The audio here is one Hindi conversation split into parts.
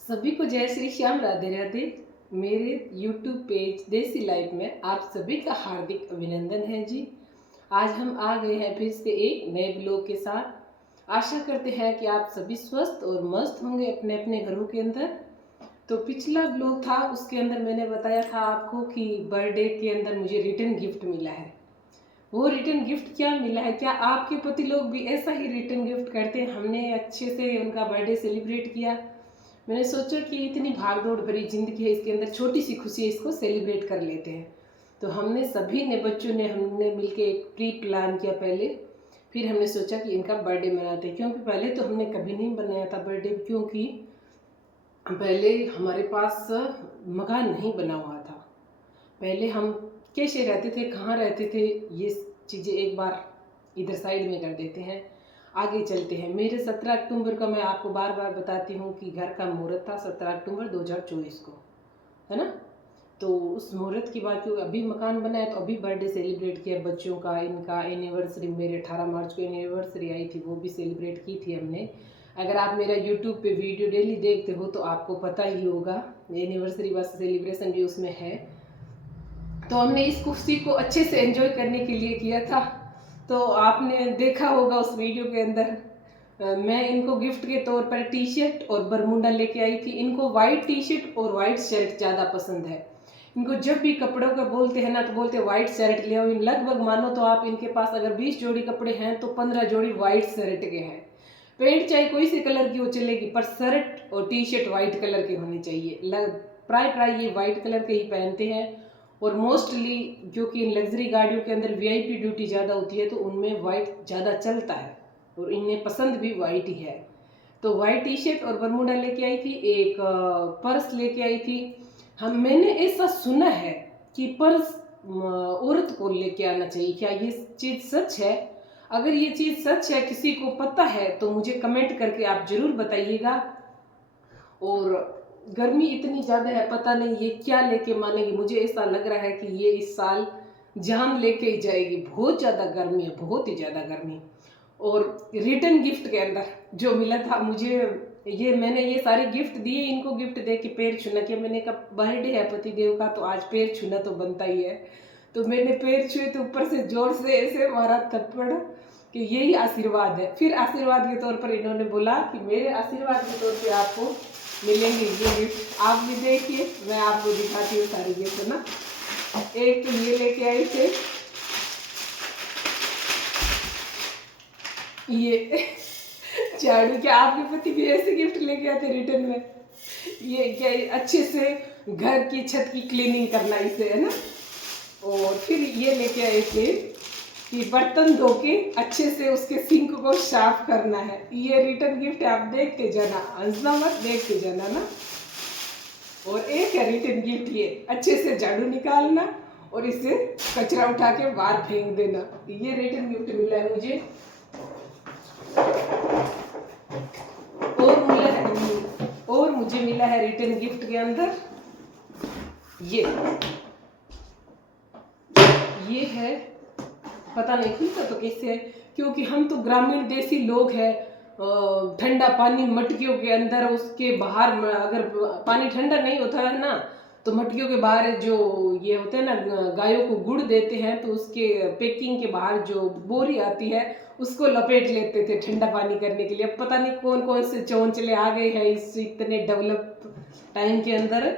सभी को जय श्री श्याम, राधे राधे। मेरे YouTube पेज देसी लाइफ में आप सभी का हार्दिक अभिनंदन है जी। आज हम आ गए हैं फिर से एक नए ब्लॉग के साथ। आशा करते हैं कि आप सभी स्वस्थ और मस्त होंगे अपने अपने घरों के अंदर। तो पिछला ब्लॉग था, उसके अंदर मैंने बताया था आपको कि बर्थडे के अंदर मुझे रिटर्न गिफ्ट मिला है। वो रिटर्न गिफ्ट क्या मिला है, क्या आपके पति लोग भी ऐसा ही रिटर्न गिफ्ट करते हैं? हमने अच्छे से उनका बर्थडे सेलिब्रेट किया। मैंने सोचा कि इतनी भागदौड़ भरी जिंदगी है, इसके अंदर छोटी सी खुशी है, इसको सेलिब्रेट कर लेते हैं। तो हमने सभी ने बच्चों ने हमने मिलके एक प्री प्लान किया पहले। फिर हमने सोचा कि इनका बर्थडे मनाते हैं, क्योंकि पहले तो हमने कभी नहीं बनाया था बर्थडे, क्योंकि पहले हमारे पास मकान नहीं बना हुआ था। पहले हम कैसे रहते थे, कहाँ रहते थे, ये चीज़ें एक बार इधर साइड में कर देते हैं, आगे चलते हैं। मेरे 17 अक्टूबर का मैं आपको बार बार बताती हूँ कि घर का मुहूर्त था 17 अक्टूबर 2024 को, है ना। तो उस मुहूर्त की बात, क्योंकि अभी मकान बना है तो अभी बर्थडे सेलिब्रेट किया बच्चों का। इनका एनिवर्सरी मेरे 18 मार्च को एनिवर्सरी आई थी, वो भी सेलिब्रेट की थी हमने। अगर आप मेरा यूट्यूब पे वीडियो डेली देखते हो तो आपको पता ही होगा, एनिवर्सरी बस सेलिब्रेशन भी उसमें है। तो हमने इस खुशी को अच्छे से एंजॉय करने के लिए किया था। तो आपने देखा होगा उस वीडियो के अंदर मैं इनको गिफ्ट के तौर पर टी शर्ट और बरमूडा लेके आई थी। इनको वाइट टी शर्ट और वाइट शर्ट ज़्यादा पसंद है। इनको जब भी कपड़ों का बोलते हैं ना तो बोलते हैं वाइट शर्ट ले आओ। लगभग मानो तो आप इनके पास अगर 20 जोड़ी कपड़े हैं तो 15 जोड़ी वाइट शर्ट के हैं। पेंट चाहे कोई सी कलर की हो चलेगी, पर शर्ट और टी शर्ट वाइट कलर के होने चाहिए। प्राय ये वाइट कलर के ही पहनते हैं। और मोस्टली क्योंकि लग्जरी गाड़ियों के अंदर वीआईपी ड्यूटी ज़्यादा होती है तो उनमें वाइट ज़्यादा चलता है और इन्हें पसंद भी वाइट ही है। तो वाइट टी शर्ट और बरमूडा लेके आई थी, एक पर्स लेके आई थी। मैंने ऐसा सुना है कि पर्स औरत को लेके आना चाहिए, क्या ये चीज़ सच है? अगर ये चीज़ सच है, किसी को पता है तो मुझे कमेंट करके आप ज़रूर बताइएगा। और गर्मी इतनी ज़्यादा है, पता नहीं ये क्या लेके मानेगी। मुझे ऐसा लग रहा है कि ये इस साल जान लेके ही जाएगी। बहुत ज़्यादा गर्मी है, बहुत ही ज़्यादा गर्मी। और रिटर्न गिफ्ट के अंदर जो मिला था मुझे, मैंने ये सारे गिफ्ट दिए। इनको गिफ्ट दे के पैर छूना किया। मैंने कहा बर्थडे है पति देव का तो आज पैर छूना तो बनता ही है। तो मैंने पैर छुए तो ऊपर से जोर से ऐसे मारा थप्पड़ कि यही आशीर्वाद है। फिर आशीर्वाद के तौर पर इन्होंने बोला कि मेरे आशीर्वाद के तौर पे आपको मिलेंगे ये गिफ्ट। आप भी देखिए, मैं आपको दिखाती हूँ सारी गिफ्ट ना। एक तो ये लेके आए थे, ये झाड़ू। क्या आपके पति भी ऐसे गिफ्ट लेके आते रिटर्न में? ये क्या अच्छे से घर की छत की क्लीनिंग करना इसे, है ना। और फिर ये लेके आए थे कि बर्तन धो के अच्छे से उसके सिंक को साफ करना है। ये रिटर्न गिफ्ट है, आप देख के जाना, हंसना मत, देख के जाना ना। और एक है रिटर्न गिफ्ट ये, अच्छे से झाड़ू निकालना और इसे कचरा उठा के बाहर फेंक देना। ये रिटर्न गिफ्ट मिला है मुझे। और मुझे मिला है रिटर्न गिफ्ट के अंदर ये है, पता नहीं खुलता तो कैसे है, क्योंकि हम तो ग्रामीण देसी लोग हैं। ठंडा पानी मटकियों के अंदर, उसके बाहर अगर पानी ठंडा नहीं होता है ना तो मटकियों के बाहर जो ये होते हैं ना, गायों को गुड़ देते हैं, तो उसके पैकिंग के बाहर जो बोरी आती है उसको लपेट लेते थे ठंडा पानी करने के लिए। अब पता नहीं कौन कौन से चौंचले आ गए हैं इस इतने डेवलप टाइम के अंदर,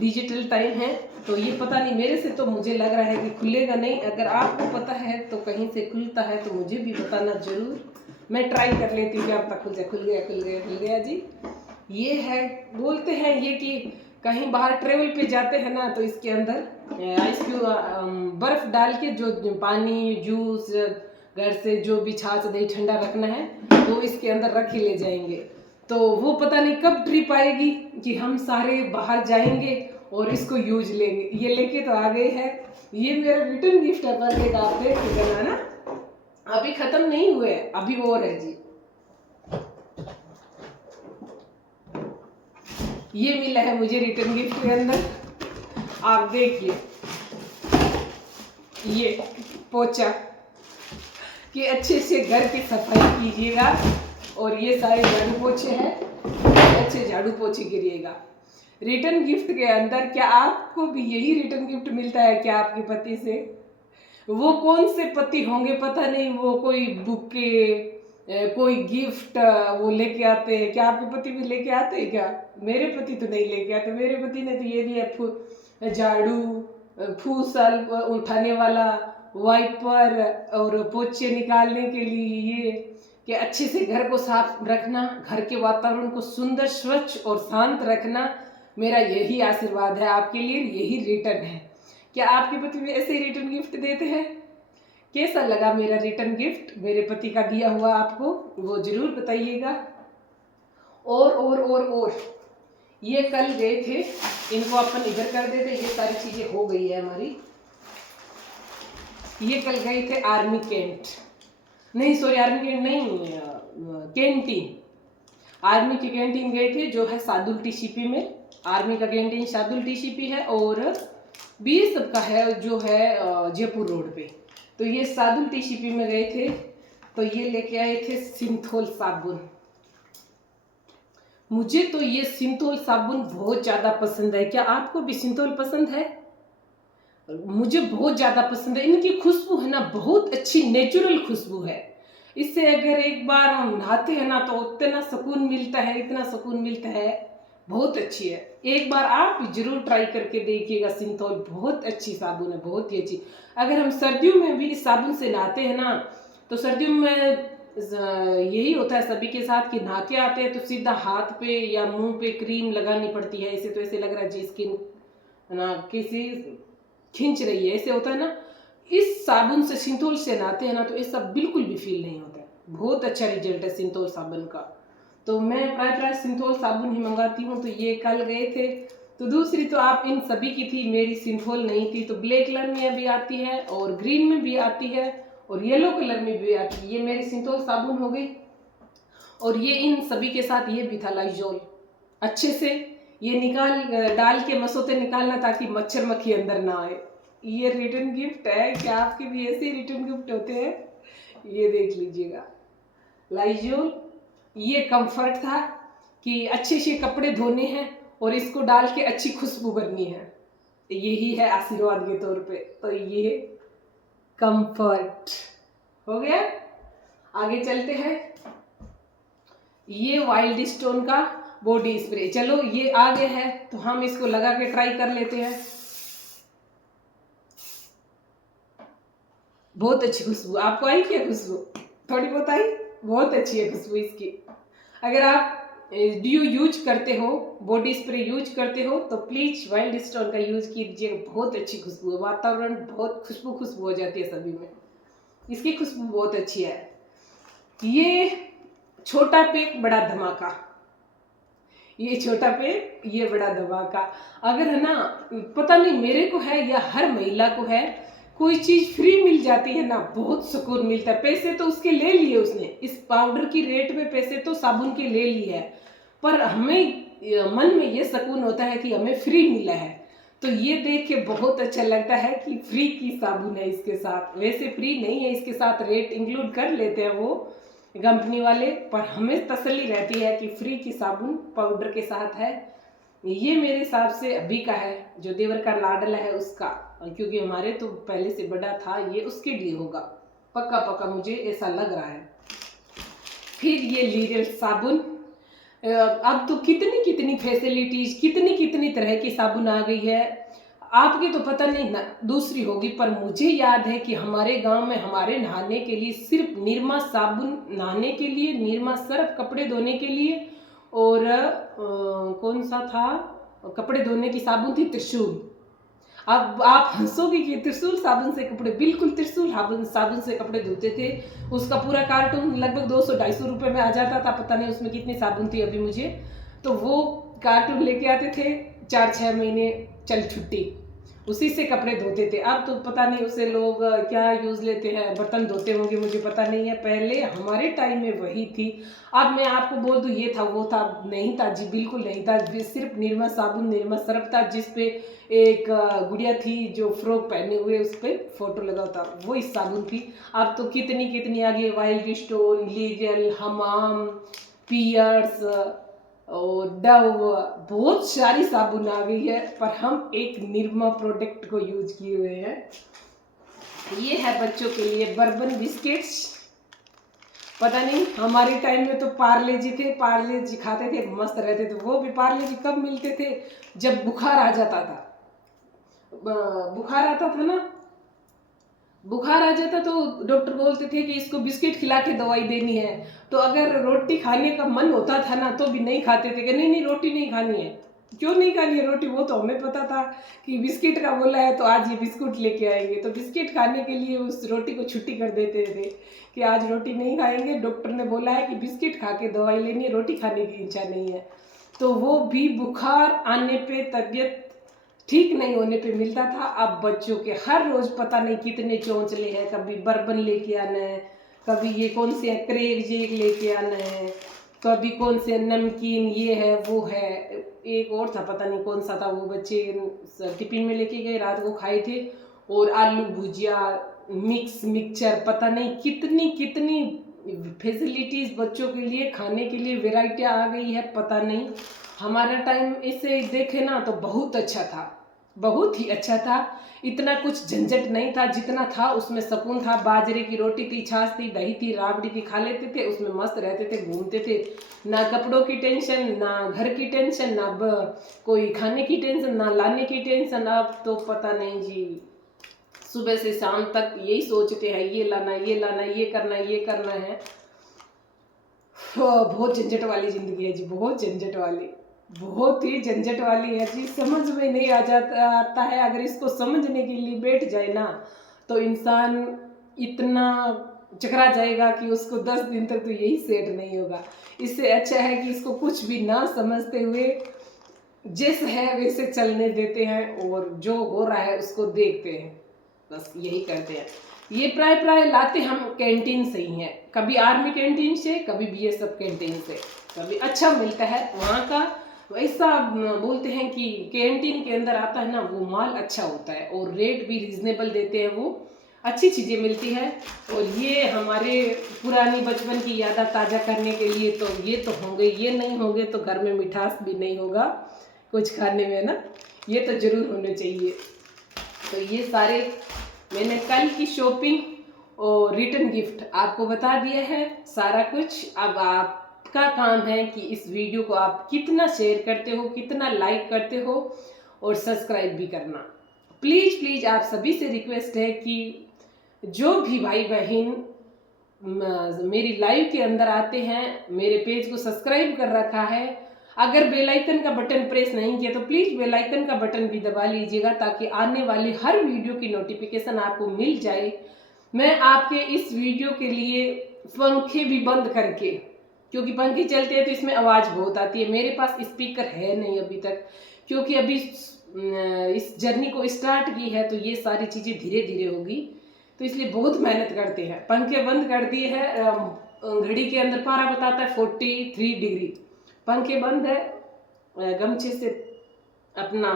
डिजिटल टाइम है। तो ये पता नहीं, मेरे से तो मुझे लग रहा है कि खुलेगा नहीं। अगर आपको पता है तो कहीं से खुलता है तो मुझे भी बताना जरूर, मैं ट्राई कर लेती हूँ कि अब तक खुल जाए। खुल गया जी। ये है, बोलते हैं ये कि कहीं बाहर ट्रेवल पे जाते हैं ना तो इसके अंदर आइस क्यूब बर्फ डाल के जो पानी जूस घर से जो भी छाछ दही ठंडा रखना है तो इसके अंदर रख ही ले जाएंगे। तो वो पता नहीं कब ट्रिप आएगी कि हम सारे बाहर जाएंगे और इसको यूज लेंगे। ये लेके तो आ गए हैं। ये मेरा रिटर्न गिफ्ट है बर्थडे का, आप देख के करना ना, अभी खत्म नहीं हुए, अभी और है जी। ये मिला है मुझे रिटर्न गिफ्ट के अंदर, आप देखिए। ये पोछा कि अच्छे से घर की सफाई कीजिएगा। और ये सारे झाड़ू पोछे हैं, अच्छे झाड़ू झाड़ू पोछे गिरिएगा। रिटर्न गिफ्ट के अंदर क्या आपको भी यही रिटर्न गिफ्ट मिलता है क्या आपके पति से? वो कौन से पति होंगे पता नहीं, वो कोई बुके कोई गिफ्ट वो लेके आते हैं क्या? आपके पति भी लेके आते हैं क्या? मेरे पति तो नहीं लेके आते। मेरे पति ने तो ये दिया झाड़ू, फूसल उठाने वाला, वाइपर और पोछे निकालने के लिए, ये कि अच्छे से घर को साफ रखना, घर के वातावरण को सुंदर स्वच्छ और शांत रखना। मेरा यही आशीर्वाद है आपके लिए, यही रिटर्न है। क्या आपके पति भी ऐसे ही रिटर्न गिफ्ट देते हैं? कैसा लगा मेरा रिटर्न गिफ्ट मेरे पति का दिया हुआ आपको, वो जरूर बताइएगा। और ये कल गए थे, इनको अपन इधर कर देते, ये सारी चीजें हो गई है हमारी। ये कल गए थे आर्मी कैंट, नहीं सॉरी आर्मी कैंट नहीं, कैंटीन, आर्मी की कैंटीन गए थे जो है सादुल टीसीपी में। आर्मी का कैंटीन सादुल टीसीपी है और बीएसएफ का है जो है जयपुर रोड पे। तो ये सादुल टीसीपी में गए थे, तो ये लेके आए थे सिंथोल साबुन। मुझे तो ये सिंथोल साबुन बहुत ज़्यादा पसंद है। क्या आपको भी सिंथोल पसंद है? मुझे बहुत ज़्यादा पसंद है। इनकी खुशबू है ना, बहुत अच्छी नेचुरल खुशबू है। इससे अगर एक बार हम नहाते हैं ना तो इतना सुकून मिलता है, इतना सुकून मिलता है, बहुत अच्छी है। एक बार आप भी जरूर ट्राई करके देखिएगा। सिंथोल बहुत अच्छी साबुन है, बहुत ही अच्छी। अगर हम सर्दियों में भी इस साबुन से नहाते हैं ना, तो सर्दियों में यही होता है सभी के साथ कि नहा के आते हैं तो सीधा हाथ पे या मुंह पे क्रीम लगानी पड़ती है। ऐसे तो ऐसे लग रहा है जी स्किन ना किसी खींच रही है, ऐसे होता है ना। इस साबुन से, सिंथोल से नहाते हैं ना तो ऐसा बिल्कुल भी फील नहीं होता है। बहुत अच्छा रिजल्ट है सिंथोल साबुन का। तो मैं प्राय सिंथोल साबुन ही मंगाती हूँ। तो ये कल गए थे। तो दूसरी तो आप इन सभी की थी, मेरी सिंथोल नहीं थी। तो ब्लैक कलर में भी आती है और ग्रीन में भी आती है और येलो कलर में भी आती है। ये मेरी सिंथोल साबुन हो गई। और ये इन सभी के साथ ये भी था लाइजोल। अच्छे से ये डाल के मसोते निकालना ताकि मच्छर मक्खी अंदर ना आए। ये रिटर्न गिफ्ट है। क्या आपके भी ऐसे रिटर्न गिफ्ट होते हैं? ये देख लीजिएगा लाइजोल। ये कंफर्ट था कि अच्छे से कपड़े धोने हैं और इसको डाल के अच्छी खुशबू करनी है, यही है आशीर्वाद के तौर पे। तो ये कंफर्ट हो गया। आगे चलते हैं। ये वाइल्ड स्टोन का बॉडी स्प्रे, चलो ये आ गया है तो हम इसको लगा के ट्राई कर लेते हैं। बहुत अच्छी खुशबू। आपको आई क्या खुशबू? थोड़ी बहुत आई? बहुत अच्छी है खुशबू इसकी। अगर आप डीओ यूज करते हो, बॉडी स्प्रे यूज करते हो तो प्लीज वाइल्ड स्टोन का यूज कीजिए। बहुत अच्छी खुशबू है, वातावरण बहुत खुशबू हो जाती है सभी में। इसकी खुशबू बहुत अच्छी है। ये छोटा पैक बड़ा धमाका, ये छोटा पैक ये बड़ा धमाका। अगर है ना, पता नहीं मेरे को है या हर महिला को है, कोई चीज फ्री मिल जाती है ना, बहुत सुकून मिलता है। पैसे तो उसके ले लिए उसने, इस पाउडर की रेट में पैसे तो साबुन के ले लिए है, पर हमें मन में ये सुकून होता है कि हमें फ्री मिला है। तो ये देख के बहुत अच्छा लगता है कि फ्री की साबुन है इसके साथ। वैसे फ्री नहीं है, इसके साथ रेट इंक्लूड कर लेते हैं वो कंपनी वाले, पर हमें तसल्ली रहती है कि फ्री की साबुन पाउडर के साथ है। ये मेरे हिसाब से अभी का है, जो देवर का लाडला है उसका, क्योंकि हमारे तो पहले से बड़ा था, ये उसके लिए होगा पक्का पक्का, मुझे ऐसा लग रहा है। फिर ये लीरियल साबुन। अब तो कितनी कितनी फैसिलिटीज, कितनी कितनी तरह की साबुन आ गई है। आपके तो पता नहीं दूसरी होगी, पर मुझे याद है कि हमारे गांव में हमारे नहाने के लिए सिर्फ निरमा साबुन, नहाने के लिए निरमा सर्फ, कपड़े धोने के लिए, और कौन सा था कपड़े धोने की साबुन थी, त्रिशूल। अब आप हंसोगे कि त्रिशूल साबुन से कपड़े, बिल्कुल त्रिशूल साबुन से कपड़े धोते थे। उसका पूरा कार्टून लगभग 200-250 रुपये में आ जाता था। पता नहीं उसमें कितनी साबुन थी अभी मुझे, तो वो कार्टून लेके आते थे, 4-6 महीने चल छुट्टी, उसी से कपड़े धोते थे। अब तो पता नहीं उसे लोग क्या यूज़ लेते हैं, बर्तन धोते होंगे, मुझे पता नहीं है। पहले हमारे टाइम में वही थी। अब मैं आपको बोल दूँ ये था वो था, नहीं था जी, बिल्कुल नहीं था। सिर्फ निरमा साबुन, निरमा सर्फ था, जिसपे एक गुड़िया थी जो फ्रॉक पहने हुए उस पर फोटो लगा था, वो इस साबुन थी। अब तो कितनी कितनी आ गई, वाइल्ड स्टोन, लीगल, हमाम, पियर्स, और डव, बहुत सारी साबुन आ गई है, पर हम एक निरमा प्रोडक्ट को यूज किए हुए हैं। ये है बच्चों के लिए बर्बन बिस्किट्स। पता नहीं हमारे टाइम में तो पार्ले जी थे, पार्ले जी खाते थे, मस्त रहते थे। वो भी पार्ले जी कब मिलते थे? जब बुखार आ जाता था। बुखार आता था ना, बुखार आ जाता तो डॉक्टर बोलते थे कि इसको बिस्किट खिला के दवाई देनी है। तो अगर रोटी खाने का मन होता था ना तो भी नहीं खाते थे कि नहीं नहीं रोटी नहीं खानी है। क्यों नहीं खानी है रोटी? वो तो हमें पता था कि बिस्किट का बोला है तो आज ये बिस्कुट लेके आएंगे, तो बिस्किट खाने के लिए उस रोटी को छुट्टी कर देते थे कि आज रोटी नहीं खाएंगे, डॉक्टर ने बोला है कि बिस्किट खा के दवाई लेनी है, रोटी खाने की इच्छा नहीं है। तो वो भी बुखार आने पे, तबीयत ठीक नहीं होने पे मिलता था। अब बच्चों के हर रोज पता नहीं कितने चौंचले हैं, कभी बर्बन लेके आना है, कभी ये कौन से क्रेग जेक लेके आना है, कभी कौन से नमकीन ये है वो है। एक और था, पता नहीं कौन सा था, वो बच्चे टिफिन में लेके गए, रात को खाए थे। और आलू भुजिया, मिक्स मिक्सचर, पता नहीं कितनी कितनी फैसिलिटीज बच्चों के लिए, खाने के लिए वेराइटियाँ आ गई है, पता नहीं। हमारा टाइम इसे देखे ना तो बहुत अच्छा था, बहुत ही अच्छा था। इतना कुछ झंझट नहीं था, जितना था उसमें सुकून था। बाजरे की रोटी थी, छाछ थी, दही थी, राबड़ी थी, खा लेते थे, उसमें मस्त रहते थे, घूमते थे। ना कपड़ों की टेंशन, ना घर की टेंशन, ना कोई खाने की टेंशन, ना लाने की टेंशन। अब तो पता नहीं जी, सुबह से शाम तक यही सोचते हैं, ये लाना, ये लाना, ये करना, ये करना है। बहुत झंझट वाली जिंदगी है जी, बहुत झंझट वाली, बहुत ही झंझट वाली है जी। समझ में नहीं आता है। अगर इसको समझने के लिए बैठ जाए ना तो इंसान इतना चकरा जाएगा कि उसको 10 दिन तक तो यही सेट नहीं होगा। इससे अच्छा है कि इसको कुछ भी ना समझते हुए जैसे है वैसे चलने देते हैं, और जो हो रहा है उसको देखते हैं, बस यही करते हैं। ये प्राय प्राय लाते हम कैंटीन से ही हैं, कभी आर्मी कैंटीन से, कभी बीएसएफ कैंटीन से, कभी अच्छा मिलता है वहाँ का। ऐसा बोलते हैं कि कैंटीन के अंदर आता है ना वो माल अच्छा होता है, और रेट भी रिजनेबल देते हैं, वो अच्छी चीज़ें मिलती है। और ये हमारे पुरानी बचपन की यादें ताज़ा करने के लिए तो ये तो होंगे, ये नहीं होंगे तो घर में मिठास भी नहीं होगा कुछ खाने में ना, ये तो जरूर होने चाहिए। तो ये सारे मैंने कल की शॉपिंग और रिटर्न गिफ्ट आपको बता दिया है सारा कुछ। अब आपका काम है कि इस वीडियो को आप कितना शेयर करते हो, कितना लाइक करते हो, और सब्सक्राइब भी करना। प्लीज़ प्लीज़ आप सभी से रिक्वेस्ट है कि जो भी भाई बहन मेरी लाइव के अंदर आते हैं, मेरे पेज को सब्सक्राइब कर रखा है, अगर बेल आइकन का बटन प्रेस नहीं किया तो प्लीज़ बेल आइकन का बटन भी दबा लीजिएगा, ताकि आने वाली हर वीडियो की नोटिफिकेशन आपको मिल जाए। मैं आपके इस वीडियो के लिए पंखे भी बंद करके, क्योंकि पंखे चलते हैं तो इसमें आवाज़ बहुत आती है, मेरे पास स्पीकर है नहीं अभी तक, क्योंकि अभी इस जर्नी को स्टार्ट की है तो ये सारी चीज़ें धीरे धीरे होगी, तो इसलिए बहुत मेहनत करते हैं। पंखे बंद कर दिए हैं, घड़ी के अंदर पारा बताता है 43 डिग्री, पंखे बंद है, गमछे से अपना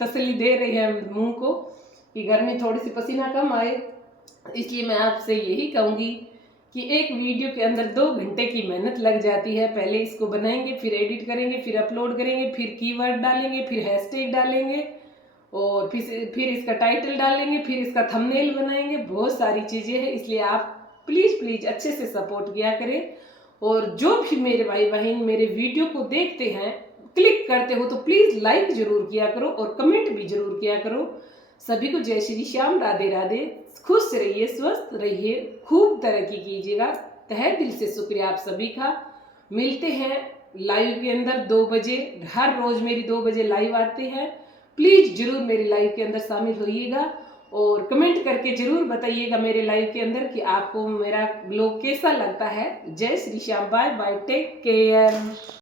तसल्ली दे रहे हैं मुंह को कि घर में थोड़ी सी पसीना कम आए। इसलिए मैं आपसे यही कहूँगी कि एक वीडियो के अंदर 2 घंटे की मेहनत लग जाती है। पहले इसको बनाएंगे, फिर एडिट करेंगे, फिर अपलोड करेंगे, फिर कीवर्ड डालेंगे, फिर हैशटैग डालेंगे, और फिर इसका टाइटल डालेंगे, फिर इसका थंबनेल बनाएंगे, बहुत सारी चीज़ें हैं। इसलिए आप प्लीज़ प्लीज़ अच्छे से सपोर्ट किया करें। और जो भी मेरे भाई बहन मेरे वीडियो को देखते हैं, क्लिक करते हो, तो प्लीज़ लाइक जरूर किया करो और कमेंट भी जरूर किया करो। सभी को जय श्री श्याम, राधे राधे। खुश रहिए, स्वस्थ रहिए, खूब तरक्की कीजिएगा। तहे दिल से शुक्रिया आप सभी का। मिलते हैं लाइव के अंदर 2 बजे, हर रोज मेरी 2 बजे लाइव आते हैं। प्लीज़ जरूर मेरी लाइव के अंदर शामिल होइएगा, और कमेंट करके जरूर बताइएगा मेरे लाइव के अंदर कि आपको मेरा ब्लॉग कैसा लगता है। जय Shri Shyam, bye bye, take care.